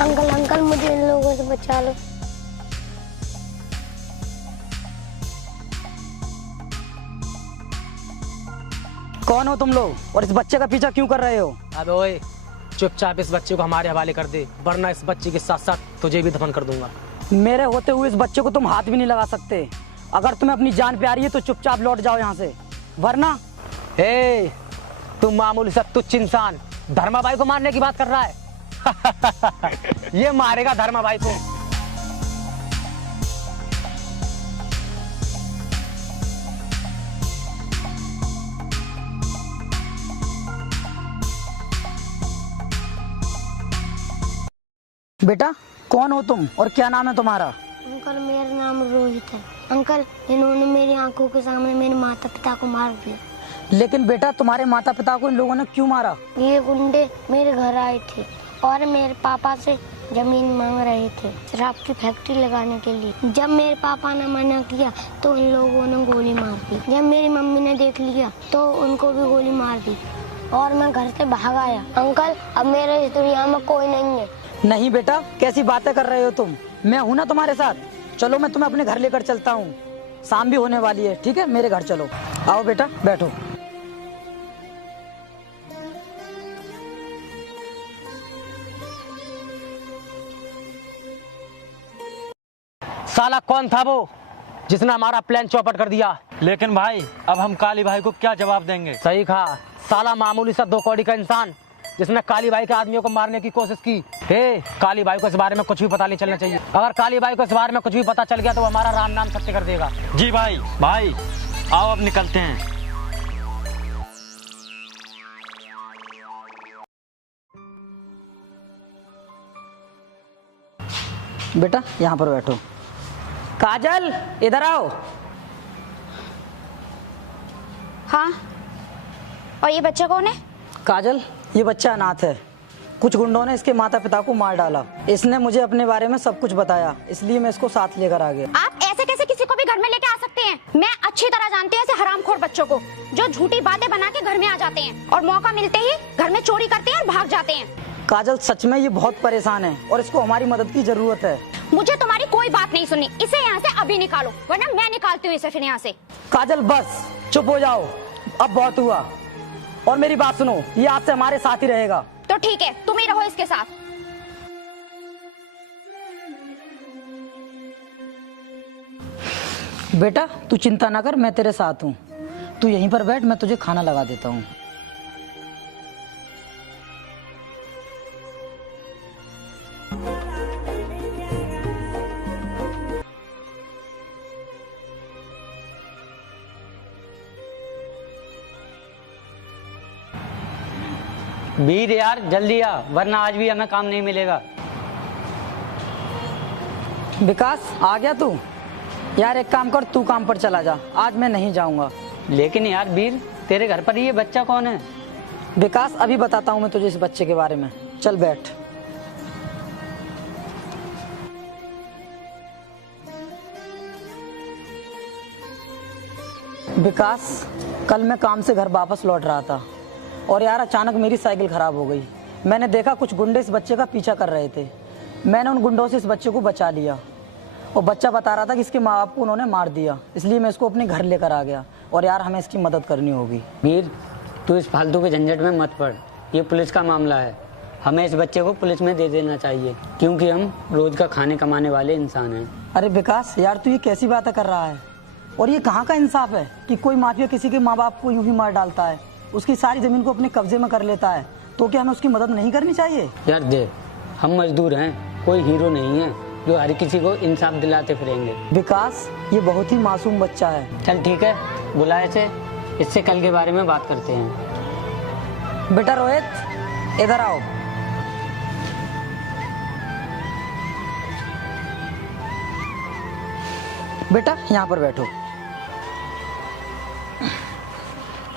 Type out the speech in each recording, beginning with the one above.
Uncle uncle मुझे इन लोगों से बचा लो। कौन हो तुम लोग और इस बच्चे का पीछा क्यों कर रहे हो? अब ओए चुपचाप इस बच्चे को हमारे हवाले कर दे, वरना इस बच्चे के साथ साथ तुझे भी दफन कर दूंगा। मेरे होते हुए इस बच्चे को तुम हाथ भी नहीं लगा सकते। अगर तुम्हें अपनी जान प्यारी है तो चुपचाप लौट जाओ यहाँ से, वरना। हे, तुम मामूली सा तुच्छ इंसान धर्माबाई को मारने की बात कर रहा है। ये मारेगा धर्माबाई को। बेटा कौन हो तुम और क्या नाम है तुम्हारा? अंकल मेरा नाम रोहित है। अंकल इन्होंने मेरी आंखों के सामने मेरे माता पिता को मार दिया। लेकिन बेटा तुम्हारे माता पिता को इन लोगों ने क्यों मारा? ये गुंडे मेरे घर आए थे और मेरे पापा से जमीन मांग रहे थे शराब की फैक्ट्री लगाने के लिए। जब मेरे पापा ने मना किया तो इन लोगों ने गोली मार दी। जब मेरी मम्मी ने देख लिया तो उनको भी गोली मार दी और मैं घर से भाग आया। अंकल अब मेरे इस दुनिया में कोई नहीं है। नहीं बेटा, कैसी बातें कर रहे हो तुम? मैं हूं ना तुम्हारे साथ। चलो मैं तुम्हें अपने घर लेकर चलता हूँ। शाम भी होने वाली है, ठीक है? मेरे घर चलो। आओ बेटा बैठो। साला कौन था वो जिसने हमारा प्लान चौपट कर दिया? लेकिन भाई अब हम काली भाई को क्या जवाब देंगे? सही कहा, साला मामूली सा 2 कौड़ी का इंसान जिसने काली बाई के आदमियों को मारने की कोशिश की। हे, काली बाई को इस बारे में कुछ भी पता नहीं चलना चाहिए। अगर काली बाई को इस बारे में कुछ भी पता चल गया तो वो हमारा राम नाम सत्य कर देगा। जी भाई। भाई आओ अब निकलते हैं। बेटा यहाँ पर बैठो। काजल इधर आओ। हाँ, और ये बच्चा कौन है? काजल ये बच्चा अनाथ है। कुछ गुंडों ने इसके माता पिता को मार डाला। इसने मुझे अपने बारे में सब कुछ बताया, इसलिए मैं इसको साथ लेकर आ गया। आप ऐसे कैसे किसी को भी घर में लेके आ सकते हैं? मैं अच्छी तरह जानती हूँ ऐसे हरामखोर बच्चों को जो झूठी बातें बना के घर में आ जाते हैं और मौका मिलते ही घर में चोरी करते हैं और भाग जाते हैं। काजल सच में ये बहुत परेशान है और इसको हमारी मदद की जरूरत है। मुझे तुम्हारी कोई बात नहीं सुननी। इसे यहाँ से अभी निकालो वरना मैं निकालती हूँ इसे फिर यहाँ से। काजल बस चुप हो जाओ, अब बहुत हुआ। और मेरी बात सुनो, ये आज से हमारे साथ ही रहेगा। तो ठीक है, तुम ही रहो इसके साथ। बेटा तू चिंता ना कर, मैं तेरे साथ हूँ। तू यहीं पर बैठ, मैं तुझे खाना लगा देता हूँ। वीर यार जल्दी आ, वरना आज भी हमें काम नहीं मिलेगा। विकास आ गया तू? यार एक काम कर, तू काम पर चला जा, आज मैं नहीं जाऊंगा। लेकिन यार वीर, तेरे घर पर ये बच्चा कौन है? विकास अभी बताता हूँ मैं तुझे इस बच्चे के बारे में। चल बैठ। विकास कल मैं काम से घर वापस लौट रहा था और यार अचानक मेरी साइकिल खराब हो गई। मैंने देखा कुछ गुंडे इस बच्चे का पीछा कर रहे थे। मैंने उन गुंडों से इस बच्चे को बचा लिया और बच्चा बता रहा था कि इसके माँ बाप को उन्होंने मार दिया, इसलिए मैं इसको अपने घर लेकर आ गया। और यार हमें इसकी मदद करनी होगी। वीर तू इस फालतू के झंझट में मत पड़, ये पुलिस का मामला है। हमें इस बच्चे को पुलिस में दे देना चाहिए क्योंकि हम रोज का खाने कमाने वाले इंसान हैं। अरे विकास यार तू ये कैसी बातें कर रहा है? और ये कहाँ का इंसाफ है कि कोई माफिया किसी के माँ बाप को यूं ही मार डालता है, उसकी सारी जमीन को अपने कब्जे में कर लेता है, तो क्या हमें उसकी मदद नहीं करनी चाहिए? यार देख, हम मजदूर हैं, कोई हीरो नहीं है जो हर किसी को इंसाफ दिलाते फिरेंगे। विकास ये बहुत ही मासूम बच्चा है। चल ठीक है, बुला इसे, इससे कल के बारे में बात करते हैं। बेटा रोहित इधर आओ। बेटा यहाँ पर बैठो।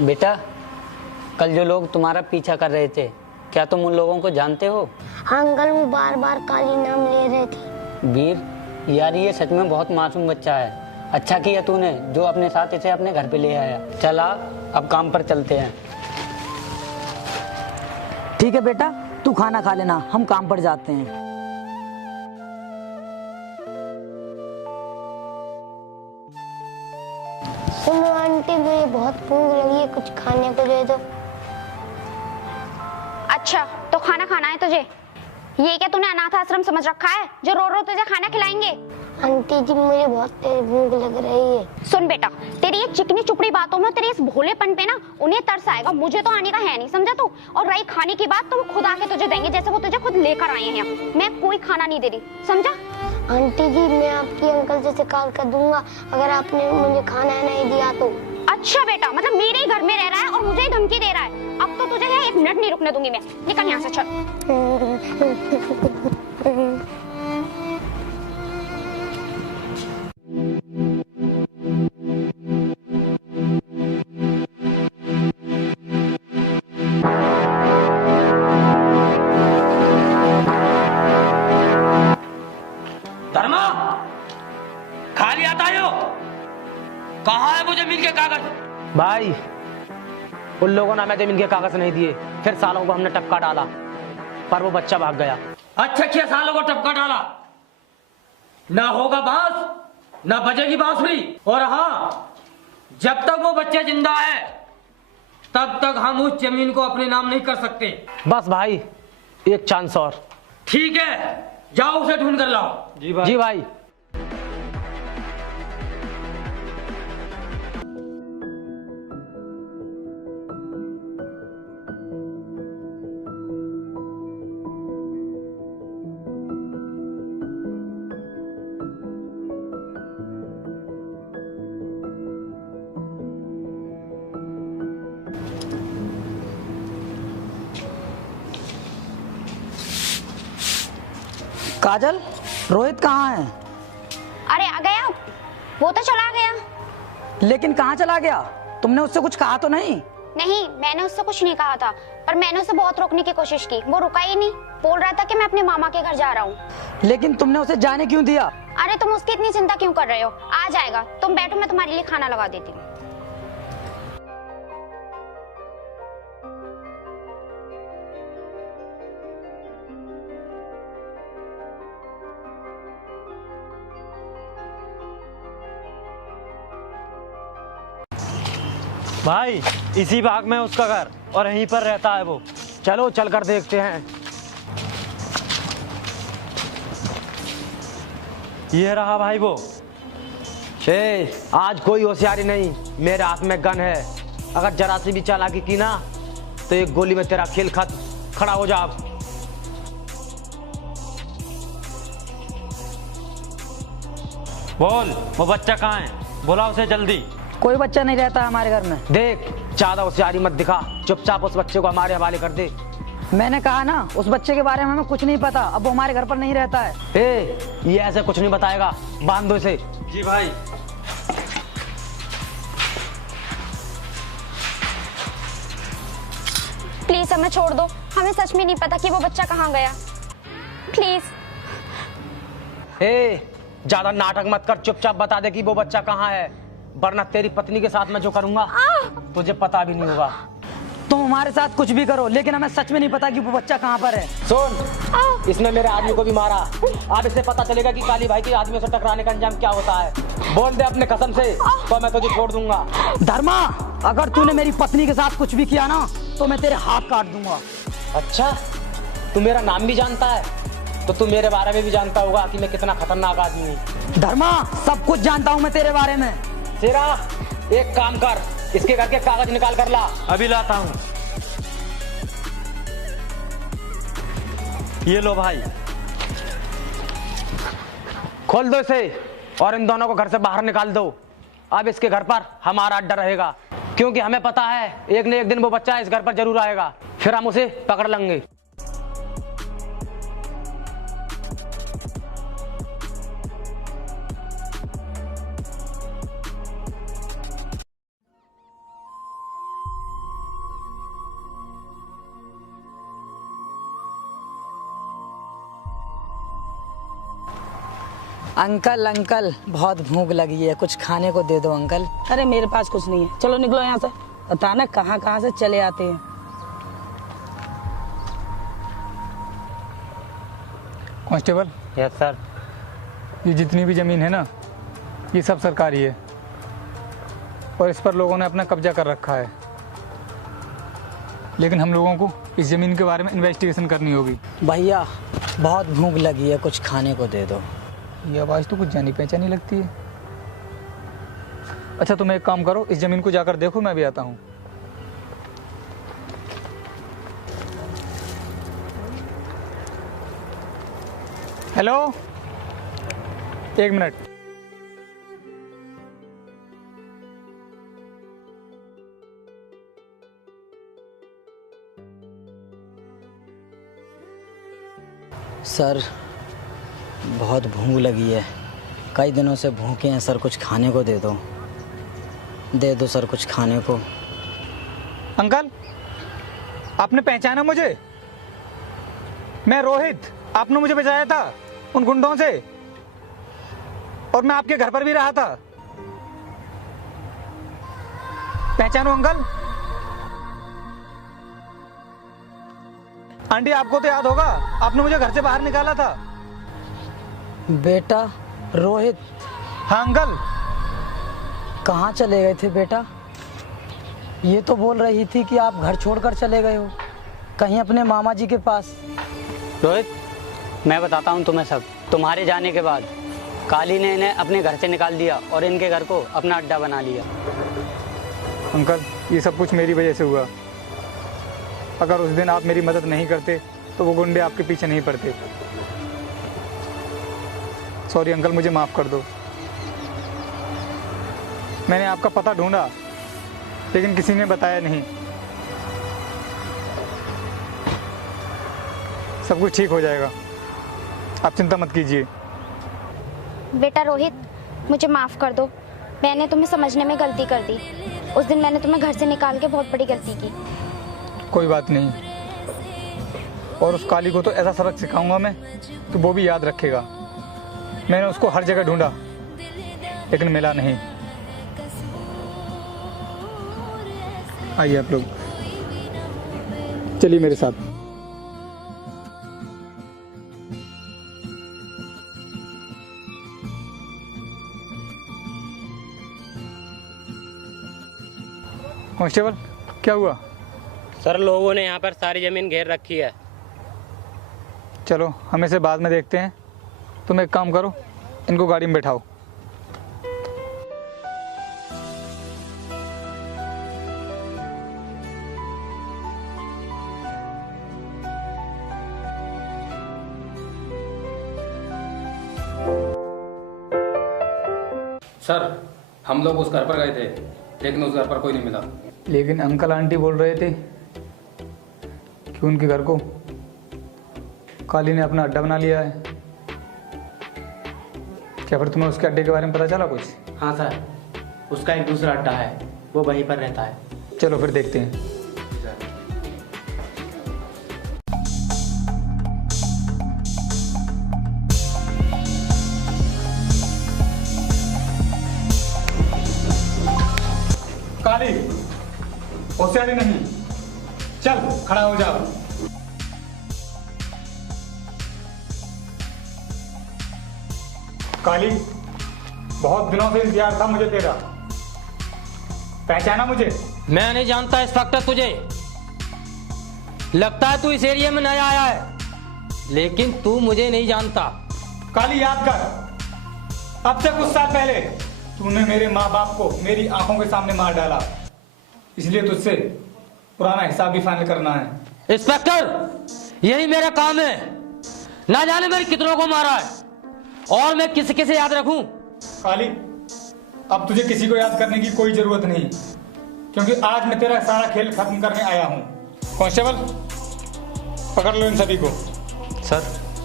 बेटा कल जो लोग तुम्हारा पीछा कर रहे थे, क्या तुम उन लोगों को जानते हो? अंकल वो बार बार काली नाम ले रहे थे। वीर यार ये सच में बहुत मासूम बच्चा है। अच्छा किया तूने जो अपने साथ इसे अपने घर पे ले आया। चला अब काम पर चलते हैं। ठीक है बेटा, तू खाना खा लेना, हम काम पर जाते हैं। आंटी मुझे बहुत भूख लगी है, कुछ खाने को दे दो। अच्छा तो खाना खाना है तुझे? ये क्या तूने अनाथ आश्रम समझ रखा है जो रो रो तुझे खाना खिलाएंगे? आंटी जी मुझे बहुत तेज भूख लग रही है। सुन बेटा, तेरी ये चिकनी चुपड़ी बातों में, तेरे इस भोलेपन पे ना उन्हें तरस आएगा, मुझे तो आने का है नहीं, समझा तू? और रही खाने की बात तो वो खुद आके तुझे देंगे, जैसे वो तुझे खुद लेकर आए हैं। मैं कोई खाना नहीं दे रही, समझा? आंटी जी मैं आपकी अंकल से शिकायत कर दूंगा अगर आपने मुझे खाना नहीं दिया तो। अच्छा बेटा, मतलब मेरे ही घर में रह रहा है और मुझे ही धमकी दे रहा है। अब तो तुझे है 1 मिनट नहीं रुकने दूंगी मैं। निकल यहाँ से, चल। धर्मा, खाली आता हो? कहाँ है वो जमीन के कागज? भाई उन लोगों ने हमें जमीन के कागज नहीं दिए, फिर सालों को हमने टपका डाला, पर वो बच्चा भाग गया। अच्छा 6 सालों को टपका डाला, ना होगा बांस ना बजेगी बांसुरी। और हाँ, जब तक वो बच्चा जिंदा है तब तक हम उस जमीन को अपने नाम नहीं कर सकते। बस भाई, एक चांस और। ठीक है, जाओ उसे ढूंढ कर लाओ। जी भाई। जी भाई। काजल, रोहित कहाँ है? अरे आ गया, वो तो चला गया। लेकिन कहाँ चला गया? तुमने उससे कुछ कहा तो नहीं? नहीं, मैंने उससे कुछ नहीं कहा था, पर मैंने उसे बहुत रोकने की कोशिश की, वो रुका ही नहीं। बोल रहा था कि मैं अपने मामा के घर जा रहा हूँ। लेकिन तुमने उसे जाने क्यों दिया? अरे तुम उसकी इतनी चिंता क्यों कर रहे हो? आ जाएगा, तुम बैठो, मैं तुम्हारे लिए खाना लगा देती हूँ। भाई इसी भाग में उसका घर और यहीं पर रहता है वो। चलो चल कर देखते हैं। ये रहा भाई वो। आज कोई होशियारी नहीं, मेरे हाथ में गन है। अगर जरा सी भी चालाकी की ना तो एक गोली में तेरा खेल खत्म। खड़ा हो जा अब। बोल, वो बच्चा कहाँ है? बुला उसे जल्दी। कोई बच्चा नहीं रहता हमारे घर में। देख, ज्यादा होशियारी मत दिखा, चुपचाप उस बच्चे को हमारे हवाले कर दे। मैंने कहा ना, उस बच्चे के बारे में हमें कुछ नहीं पता। अब वो हमारे घर पर नहीं रहता है। ये ऐसे कुछ नहीं बताएगा, बांध दो इसे। जी भाई। प्लीज हमें छोड़ दो, हमें सच में नहीं पता कि वो बच्चा कहाँ गया। प्लीज। ज्यादा नाटक मत कर, चुपचाप बता दे कि वो बच्चा कहाँ है, वरना तेरी पत्नी के साथ मैं जो करूंगा तुझे पता भी नहीं होगा। तुम हमारे साथ कुछ भी करो, लेकिन हमें सच में नहीं पता कि वो बच्चा कहाँ पर है। सुन, इसने मेरे आदमी को भी मारा। अब इससे पता चलेगा कि काली भाई के आदमियों से टकराने का अंजाम क्या होता है। बोल दे अपने कसम से, तो मैं तुझे छोड़ दूंगा। धर्मा, अगर तूने मेरी पत्नी के साथ कुछ भी किया ना तो मैं तेरे हाथ काट दूंगा। अच्छा, तू मेरा नाम भी जानता है, तो तू मेरे बारे में भी जानता होगा कि मैं कितना खतरनाक आदमी हूँ। धर्मा, सब कुछ जानता हूँ मैं तेरे बारे में। शेरा, एक काम कर, इसके घर के कागज निकाल कर ला। अभी लाता हूँ। ये लो भाई। खोल दो इसे और इन दोनों को घर से बाहर निकाल दो। अब इसके घर पर हमारा अड्डा रहेगा, क्योंकि हमें पता है एक न एक दिन वो बच्चा इस घर पर जरूर आएगा, फिर हम उसे पकड़ लेंगे। अंकल अंकल, बहुत भूख लगी है, कुछ खाने को दे दो अंकल। अरे मेरे पास कुछ नहीं है, चलो निकलो यहाँ से। पता ना कहाँ कहाँ से चले आते हैं। कांस्टेबल। Yes sir. ये जितनी भी ज़मीन है ना, ये सब सरकारी है। और इस पर लोगों ने अपना कब्जा कर रखा है। लेकिन हम लोगों को इस ज़मीन के बारे में इन्वेस्टिगेशन करनी होगी। भैया बहुत भूख लगी है, कुछ खाने को दे दो। ये आवाज़ तो कुछ जानी पहचानी लगती है। अच्छा तुम एक काम करो, इस ज़मीन को जाकर देखो, मैं भी आता हूँ। हेलो, एक मिनट। सर बहुत भूख लगी है, कई दिनों से भूखे हैं सर, कुछ खाने को दे दो सर कुछ खाने को। अंकल, आपने पहचाना मुझे? मैं रोहित, आपने मुझे बचाया था उन गुंडों से, और मैं आपके घर पर भी रहा था। पहचानो अंकल? आंटी आपको तो याद होगा, आपने मुझे घर से बाहर निकाला था। बेटा रोहित? हाँ अंकल। कहाँ चले गए थे बेटा? ये तो बोल रही थी कि आप घर छोड़कर चले गए हो, कहीं अपने मामा जी के पास। रोहित, मैं बताता हूँ तुम्हें सब। तुम्हारे जाने के बाद काली ने इन्हें अपने घर से निकाल दिया और इनके घर को अपना अड्डा बना लिया। अंकल, ये सब कुछ मेरी वजह से हुआ। अगर उस दिन आप मेरी मदद नहीं करते तो वो गुंडे आपके पीछे नहीं पड़ते। सॉरी अंकल, मुझे माफ़ कर दो। मैंने आपका पता ढूंढा लेकिन किसी ने बताया नहीं। सब कुछ ठीक हो जाएगा, आप चिंता मत कीजिए। बेटा रोहित, मुझे माफ़ कर दो, मैंने तुम्हें समझने में गलती कर दी। उस दिन मैंने तुम्हें घर से निकाल के बहुत बड़ी गलती की। कोई बात नहीं, और उस काली को तो ऐसा सबक सिखाऊंगा मैं कि वो भी याद रखेगा। मैंने उसको हर जगह ढूंढा लेकिन मिला नहीं। आइए आप लोग, चलिए मेरे साथ। कांस्टेबल, क्या हुआ? सर, लोगों ने यहाँ पर सारी ज़मीन घेर रखी है। चलो हम इसे बाद में देखते हैं। तुम एक काम करो, इनको गाड़ी में बैठाओ। सर, हम लोग उस घर पर गए थे लेकिन उस घर पर कोई नहीं मिला। लेकिन अंकल आंटी बोल रहे थे कि उनके घर को काली ने अपना अड्डा बना लिया है। क्या फिर तुम्हें उसके अड्डे के बारे में पता चला कुछ? हाँ सर, उसका एक दूसरा अड्डा है, वो वहीं पर रहता है। चलो फिर देखते हैं। काली, होशियारी नहीं, चल खड़ा हो जा। काली, बहुत दिनों से इंतजार था मुझे तेरा। पहचाना मुझे? मैं नहीं जानता इंस्पेक्टर तुझे। लगता है तू इस एरिया में नया आया है, लेकिन तू मुझे नहीं जानता। काली, याद कर, अब से कुछ साल पहले तूने मेरे माँ बाप को मेरी आंखों के सामने मार डाला, इसलिए तुझसे पुराना हिसाब भी फाइनल करना है। इंस्पेक्टर, यही मेरा काम है। ना जाने मैंने कितनों को मारा है और मैं किसी किसे याद रखूं। काली, अब तुझे किसी को याद करने की कोई जरूरत नहीं, क्योंकि आज मैं तेरा सारा खेल खत्म करने आया हूँ। कांस्टेबल, पकड़ लो इन सभी को। सर,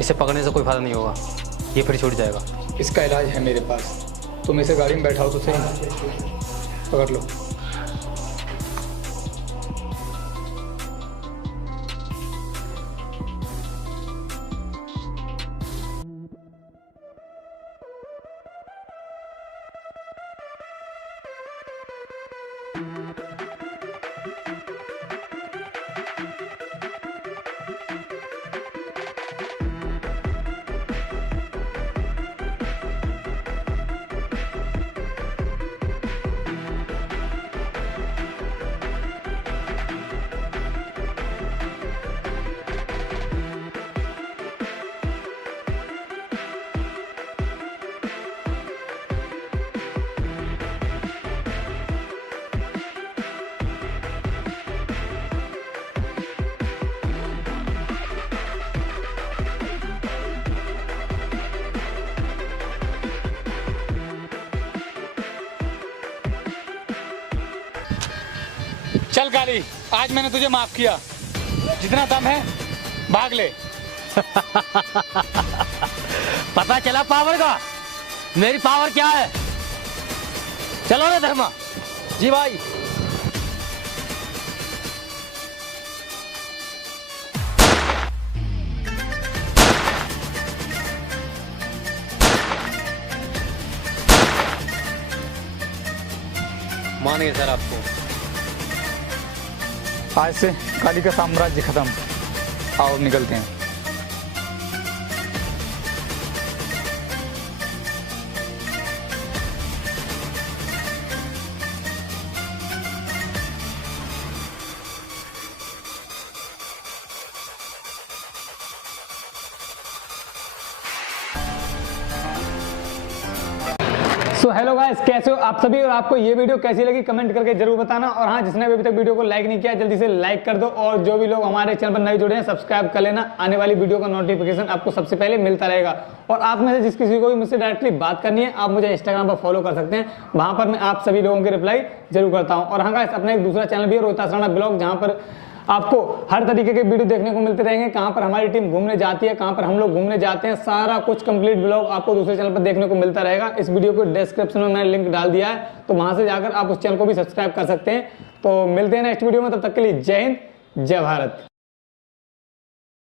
इसे पकड़ने से कोई फायदा नहीं होगा, ये फिर छूट जाएगा। इसका इलाज है मेरे पास, तुम इसे गाड़ी में बैठाओ तो सही। पकड़ लो। चल काली, आज मैंने तुझे माफ किया। जितना दम है भाग ले। पता चला पावर का, मेरी पावर क्या है। चलो रे धर्मा। जी भाई। मान गए सर आपको। आज से काली का साम्राज्य खत्म। आओ निकलते हैं। सो हेलो गाइस, कैसे हो आप सभी और आपको ये वीडियो कैसी लगी कमेंट करके जरूर बताना। और हाँ, जिसने अभी तक वीडियो को लाइक नहीं किया जल्दी से लाइक कर दो। और जो भी लोग हमारे चैनल पर नए जुड़े हैं सब्सक्राइब कर लेना, आने वाली वीडियो का नोटिफिकेशन आपको सबसे पहले मिलता रहेगा। और आप में से जिस किसी को भी मुझसे डायरेक्टली बात करनी है आप मुझे इंस्टाग्राम पर फॉलो कर सकते हैं, वहां पर मैं आप सभी लोगों की रिप्लाई जरूर करता हूँ। और हाँ गाइस, अपना एक दूसरा चैनल भी है रोहित आसराना ब्लॉग, जहाँ पर आपको हर तरीके के वीडियो देखने को मिलते रहेंगे। कहाँ पर हमारी टीम घूमने जाती है, कहाँ पर हम लोग घूमने जाते हैं, सारा कुछ कंप्लीट ब्लॉग आपको दूसरे चैनल पर देखने को मिलता रहेगा। इस वीडियो को डिस्क्रिप्शन में मैंने लिंक डाल दिया है, तो वहां से जाकर आप उस चैनल को भी सब्सक्राइब कर सकते हैं। तो मिलते हैं नेक्स्ट वीडियो में, तब तक के लिए जय हिंद, जय भारत।